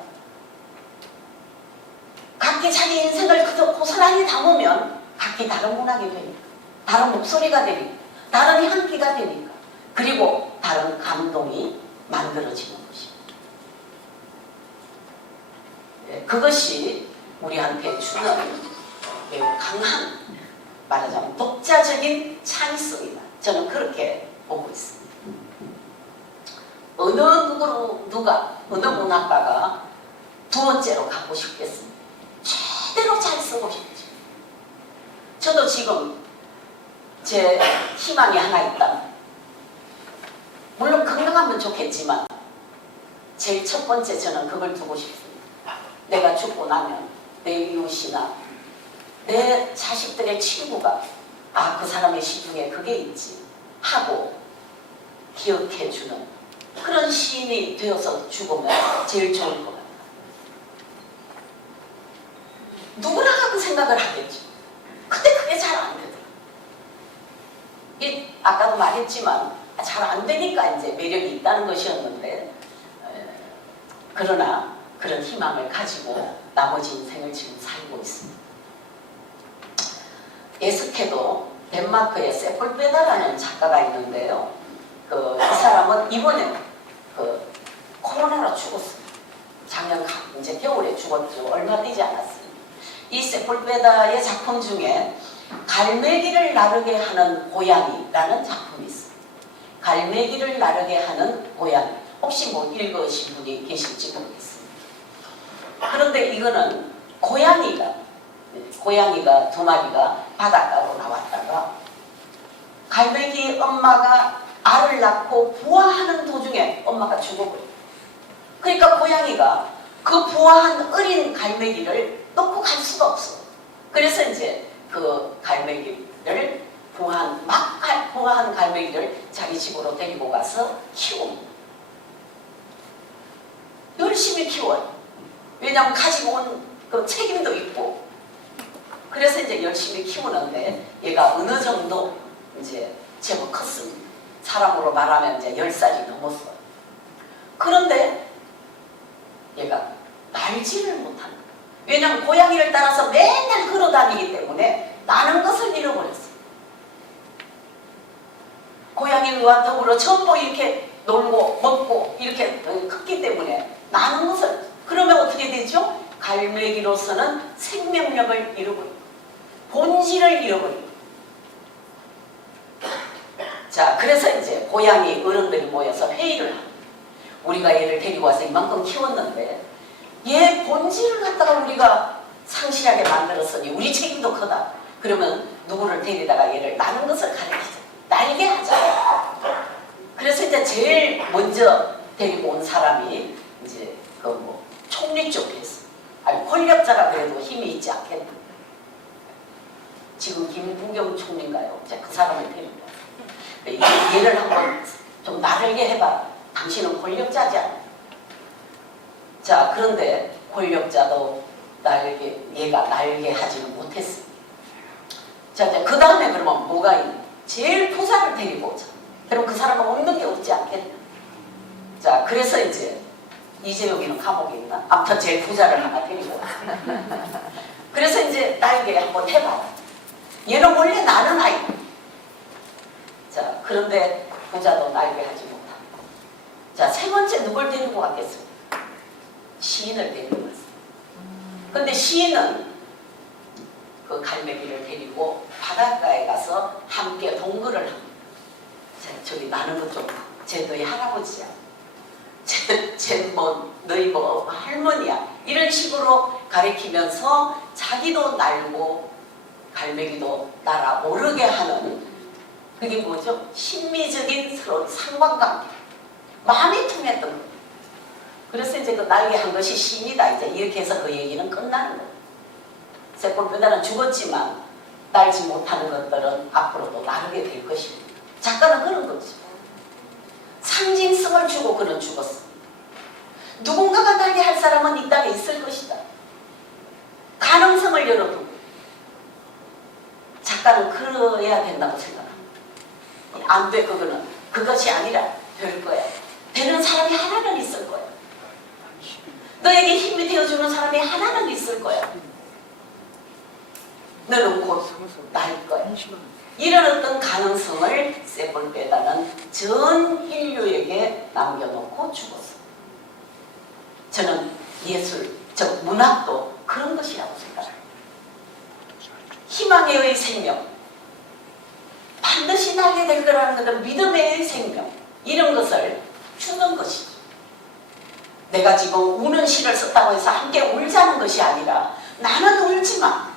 각기 자기 인생을 그저 고스란히 담으면 각기 다른 문학이 되니까. 다른 목소리가 되니까. 다른 향기가 되니까. 그리고 다른 감동이 만들어지는 것입니다. 네, 그것이 우리한테 주는 매우 강한, 말하자면 독자적인 창의성이다. 저는 그렇게 보고 있습니다. 어느 문학가가 두 번째로 갖고 싶겠습니다. 제대로 잘 쓰고 싶죠. 저도 지금 제 희망이 하나 있다. 물론 건강하면 좋겠지만 제일 첫 번째 저는 그걸 두고 싶습니다. 내가 죽고 나면 내 이웃이나 내 자식들의 친구가 아, 그 사람의 시 중에 그게 있지 하고 기억해주는 그런 시인이 되어서 죽으면 제일 좋을 것 같아요. 누구나 그 생각을 하겠죠. 근데 그게 잘 안 되더라고요. 아까도 말했지만 잘 안 되니까 이제 매력이 있다는 것이었는데 그러나 그런 희망을 가지고 나머지 인생을 지금 살고 있습니다. 예스케도 덴마크의 세폴베다라는 작가가 있는데요. 이 사람은 이번에 코로나로 죽었습니다. 작년 이제 겨울에 죽었죠. 얼마 되지 않았습니다. 이 세폴베다의 작품 중에 갈매기를 나르게 하는 고양이라는 작품이 있습니다. 갈매기를 나르게 하는 고양이. 혹시 뭐 읽으신 분이 계실지 모르겠습니다. 그런데 이거는 고양이가 두 마리가 바닷가로 나왔다가 갈매기 엄마가 알을 낳고 부화하는 도중에 엄마가 죽어버려요. 그러니까 고양이가 그 부화한 어린 갈매기를 놓고 갈 수가 없어. 그래서 이제 그 갈매기를 부화한 갈매기를 자기 집으로 데리고 가서 키웁니다. 열심히 키워요. 왜냐하면 가지고 온 그 책임도 있고. 그래서 이제 열심히 키우는데 얘가 어느 정도 이제 제법 컸습니다. 사람으로 말하면 이제 10살이 넘었어요. 그런데 얘가 날지를 못하는 거예요. 왜냐하면 고양이를 따라서 맨날 걸어다니기 때문에 나는 것을 잃어버렸어요. 고양이와 더불어 전부 이렇게 놀고 먹고 이렇게 컸기 때문에 나는 것을, 그러면 어떻게 되죠? 갈매기로서는 생명력을 잃어버리고 본질을 잃어버리고. 자, 그래서 이제 고양이 어른들이 모여서 회의를 합니다. 우리가 얘를 데리고 와서 이만큼 키웠는데 얘 본질을 갖다가 우리가 상실하게 만들었으니 우리 책임도 크다. 그러면 누구를 데리다가 얘를 나는 것을 가르치자. 날게 하자. 그래서 이제 제일 먼저 데리고 온 사람이 이제 총리 쪽에서, 아니 권력자가 그래도 힘이 있지 않겠나. 지금 김부겸 총리인가요? 이제 그 사람을 데리고 왔어요. 얘를 한번 좀 나르게 해봐. 당신은 권력자지 않아. 자, 그런데 권력자도 얘가 날게 하지는 못했습니다. 자, 이제 그 다음에 그러면 뭐가 있냐? 제일 부자를 데리고 오자. 그럼 그 사람은 없는 게 없지 않겠나. 자, 그래서 이제 이재용이는 감옥에 있나? 아무튼 제 부자를 하나 데리고 왔어요. 그래서 이제 날개 한번 해봐요. 얘는 원래 나는 아이. 자, 그런데 부자도 날개 하지 못한다. 자, 세 번째 누굴 데리고 왔겠습니까? 시인을 데리고 왔어요. 근데 시인은 그 갈매기를 데리고 바닷가에 가서 함께 동거를 합니다. 자, 저기 나는 그좀 쟤 너희 할아버지야. 쟤 뭐 너희 뭐 할머니야. 이런 식으로 가리키면서 자기도 날고 갈매기도 날아오르게 하는 그게 뭐죠? 심미적인 서로 상관관계. 마음이 통했던 거예요. 그래서 이제 그 날개 한 것이 시인이다. 이제 이렇게 해서 그 얘기는 끝나는 거예요. 세골뼈다는 죽었지만 날지 못하는 것들은 앞으로도 나르게 될 것입니다. 작가는 그런 거죠. 상징성을 주고 그는 죽었습니다. 누군가가 날게 할 사람은 이 땅에 있을 것이다. 가능성을 열어두고 작가는 그래야 된다고 생각합니다. 안 돼, 그거는. 그것이 아니라 될 거야. 되는 사람이 하나는 있을 거야. 너에게 힘이 되어주는 사람이 하나는 있을 거야. 너는 곧 날 거야. 이런 어떤 가능성을 세볼베다는 전 인류에게 남겨놓고 죽었어. 저는 예술, 즉 문학도 그런 것이라고 생각합니다. 희망의 생명, 반드시 날게 될 거라는 것은 믿음의 생명, 이런 것을 주는 것이죠. 내가 지금 우는 시를 썼다고 해서 함께 울자는 것이 아니라 나는 울지마.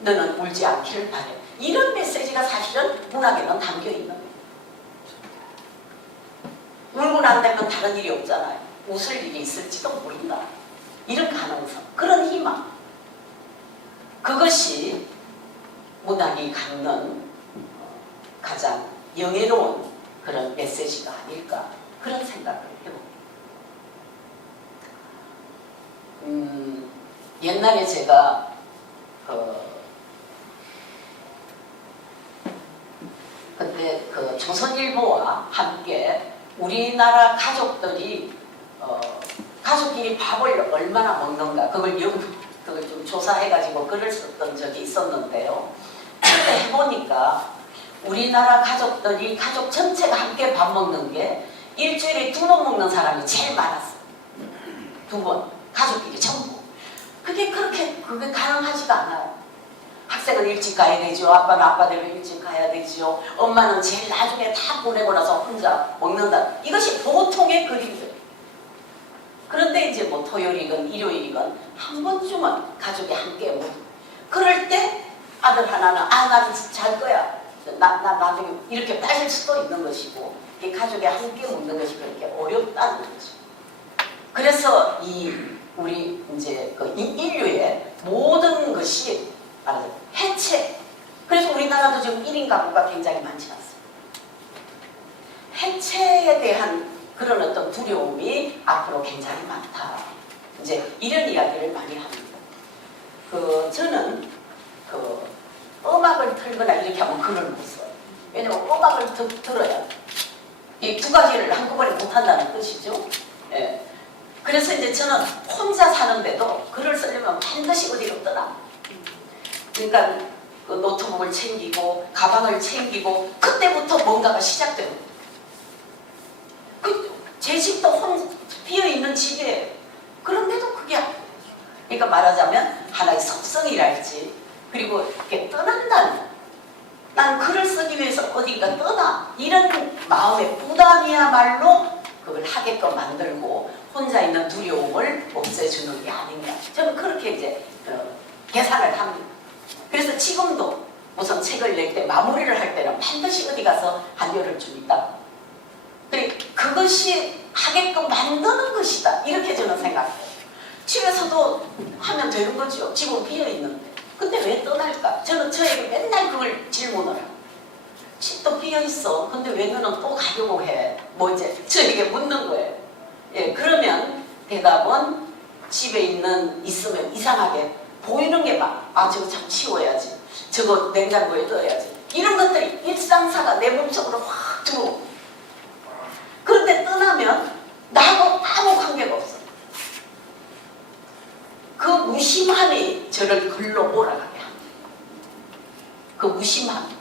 너는 울지 않기를 바래. 이런 메시지가 사실은 문학에는 담겨 있는 거예요. 울고 난 다음에 다른 일이 없잖아요. 웃을 일이 있을지도 모른다. 이런 가능성, 그런 희망. 그것이 문학이 갖는 가장 영예로운 그런 메시지가 아닐까, 그런 생각을 해봅니다. 옛날에 제가 그때 그 조선일보와 함께 우리나라 가족들이 가족끼리 밥을 얼마나 먹는가 그걸 좀 조사해가지고 글을 썼던 적이 있었는데요. 그때 해보니까 우리나라 가족들이 가족 전체가 함께 밥 먹는 게 일주일에 2번 먹는 사람이 제일 많았어요. 2번 가족끼리 전부. 그게 가능하지가 않아요. 학생은 일찍 가야 되죠. 아빠는 아빠대로 일찍 가야 되죠. 엄마는 제일 나중에 다 보내고 나서 혼자 먹는다. 이것이 보통의 그림이에요. 그런데 이제 뭐 토요일이건 일요일이건 한 번쯤은 가족이 함께 먹고, 그럴 때 아들 하나는 나는 잘 거야. 나 나중에 이렇게 빠질 수도 있는 것이고, 이 가족이 함께 먹는 것이 그렇게 어렵다는 거죠. 그래서 우리 이제 그 인류의 모든 것이 해체. 그래서 우리나라도 지금 1인 가구가 굉장히 많지 않습니다. 해체에 대한 그런 어떤 두려움이 앞으로 굉장히 많다. 이제 이런 이야기를 많이 합니다. 저는 음악을 틀거나 이렇게 하면 글을 못 써요. 왜냐면 음악을 들어야 이 두 가지를 한꺼번에 못한다는 뜻이죠. 예. 그래서 이제 저는 혼자 사는데도 글을 쓰려면 반드시 어디로 떠나. 그러니까 그 노트북을 챙기고 가방을 챙기고 그때부터 뭔가가 시작되는 거예요. 제 집도 비어있는 집이에요. 그런데도 그게 안 돼요. 그러니까 말하자면 하나의 섭성이랄지, 그리고 이렇게 떠난다는, 난 글을 쓰기 위해서 어딘가 떠나, 이런 마음의 부담이야말로 그걸 하게끔 만들고 혼자 있는 두려움을 없애주는 게 아닌가. 저는 그렇게 이제 계산을 합니다. 그래서 지금도 무슨 책을 낼 때 마무리를 할 때는 반드시 어디 가서 한 열흘 좀 있다. 그것이 하게끔 만드는 것이다. 이렇게 저는 생각해요. 집에서도 하면 되는 거죠. 집은 비어있는데. 근데 왜 떠날까? 저는 저에게 맨날 그걸 질문을 해요. 집도 비어있어. 근데 왜 너는 또 가려고 해? 뭐 이제 저에게 묻는 거예요. 예, 그러면 대답은 집에 있으면 이상하게 보이는 게 막, 저거 참 치워야지. 저거 냉장고에 넣어야지. 이런 것들이 일상사가 내 몸속으로 확 들어오고. 그런데 떠나면 나하고 아무 관계가 없어. 그 무심함이 저를 글로 몰아가게 합니다. 그 무심함.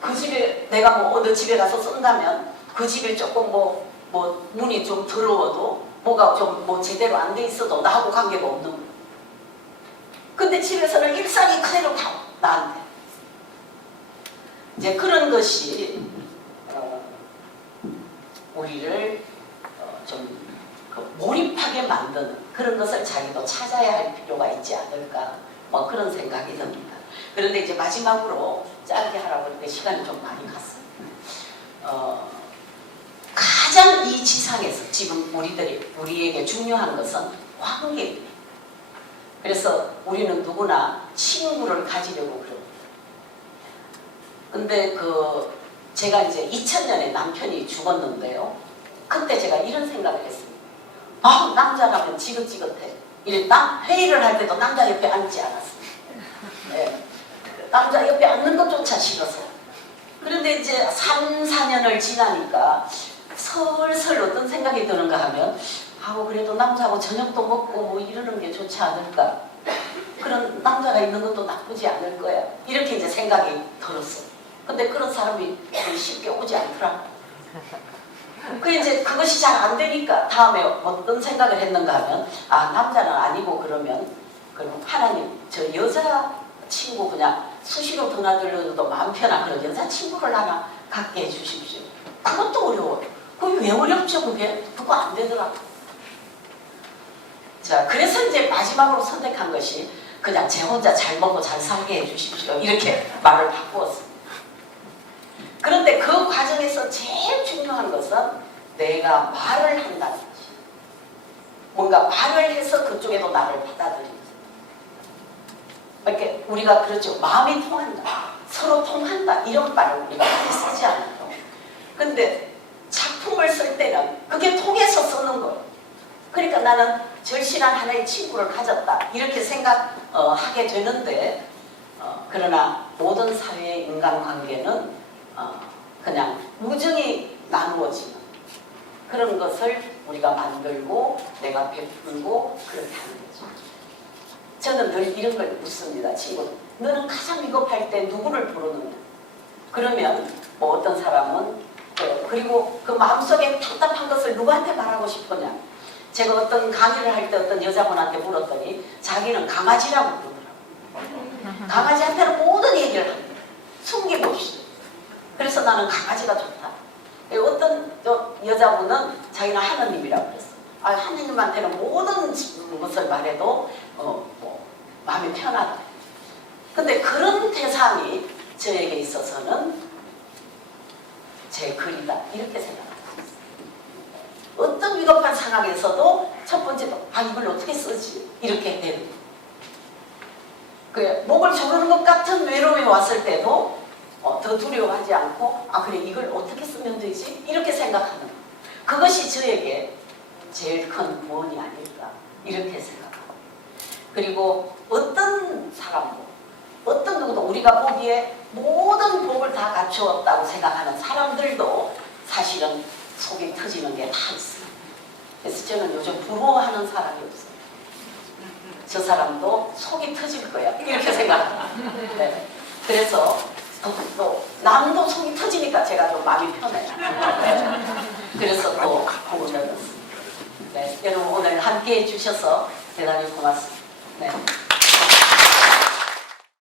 그 집에 내가 뭐 어느 집에 가서 쓴다면 그 집에 조금 뭐 문이 좀 더러워도 뭐가 좀 뭐 제대로 안 돼 있어도 나하고 관계가 없는 거예요. 근데 집에서는 일상이 그대로 다 나한테. 이제 그런 것이 우리를 좀 몰입하게 만드는 그런 것을 자기도 찾아야 할 필요가 있지 않을까 뭐 그런 생각이 듭니다. 그런데 이제 마지막으로 짧게 하라고 했는데 시간이 좀 많이 갔어요. 가장 이 지상에서 지금 우리에게 중요한 것은 관계입니다. 그래서 우리는 누구나 친구를 가지려고 그럽니다. 근데 제가 이제 2000년에 남편이 죽었는데요. 그때 제가 이런 생각을 했습니다. 아, 남자라면 지긋지긋해. 회의를 할 때도 남자 옆에 앉지 않았습니다. 네. 남자 옆에 앉는 것조차 싫어서. 그런데 이제 3, 4년을 지나니까 슬슬 어떤 생각이 드는가 하면 그래도 남자하고 저녁도 먹고 뭐 이러는 게 좋지 않을까. 그런 남자가 있는 것도 나쁘지 않을 거야. 이렇게 이제 생각이 들었어. 근데 그런 사람이 쉽게 오지 않더라. 이제 그것이 잘 안 되니까 다음에 어떤 생각을 했는가 하면 남자는 아니고 그러면 하나님 저 여자 친구 그냥 수시로 드나들려도 마음 편한 그런 여자 친구를 하나 갖게 해주십시오. 그것도 어려워요. 그게 왜 어렵죠 그게? 그거 안 되더라고. 자, 그래서 이제 마지막으로 선택한 것이 그냥 제 혼자 잘 먹고 잘 살게 해주십시오. 이렇게 말을 바꾸었습니다. 그런데 그 과정에서 제일 중요한 것은 내가 말을 한다는 것이. 뭔가 말을 해서 그쪽에도 나를 받아들이는 거예요. 이렇게 우리가 그렇죠. 마음이 통한다. 서로 통한다. 이런 말을 우리가 많이 쓰지 않아요. 근데 작품을 쓸 때는 그게 통해서 쓰는 거예요. 그러니까 나는 절실한 하나의 친구를 가졌다. 이렇게 생각하게 되는데 그러나 모든 사회의 인간관계는 그냥 우정이 나누어지는 그런 것을 우리가 만들고 내가 베풀고 그렇게 하는 거죠. 저는 늘 이런 걸 묻습니다. 친구, 너는 가장 위급할 때 누구를 부르느냐? 그러면 뭐 어떤 사람은 그리고 그 마음속에 답답한 것을 누구한테 말하고 싶으냐? 제가 어떤 강의를 할 때 어떤 여자분한테 물었더니 자기는 강아지라고 부르더라고요. 강아지한테는 모든 얘기를 합니다. 숨김없이. 그래서 나는 강아지가 좋다. 어떤 여자분은 자기는 하느님이라고 그랬어요. 하느님한테는 모든 것을 말해도 마음이 편하다. 근데 그런 대상이 저에게 있어서는 제 글이다. 이렇게 생각합니다. 어떤 위급한 상황에서도 첫 번째도 이걸 어떻게 쓰지? 이렇게 되는 거예요. 목을 조르는 것 같은 외로움이 왔을 때도 더 두려워하지 않고 그래 이걸 어떻게 쓰면 되지? 이렇게 생각하는 거예요. 그것이 저에게 제일 큰 구원이 아닐까 이렇게 생각하고 그리고 어떤 사람도 어떤 누구도 우리가 보기에 모든 복을 다 갖추었다고 생각하는 사람들도 사실은 속이 터지는 게 다 있어요. 그래서 저는 요즘 부러워하는 사람이 없어요. 저 사람도 속이 터질 거야 이렇게 생각합니다. 네. 그래서 또 남도 속이 터지니까 제가 좀 마음이 편해요. 네. 그래서 또 공연을 했습니다. 네. 여러분 오늘 함께 해주셔서 대단히 고맙습니다. 네.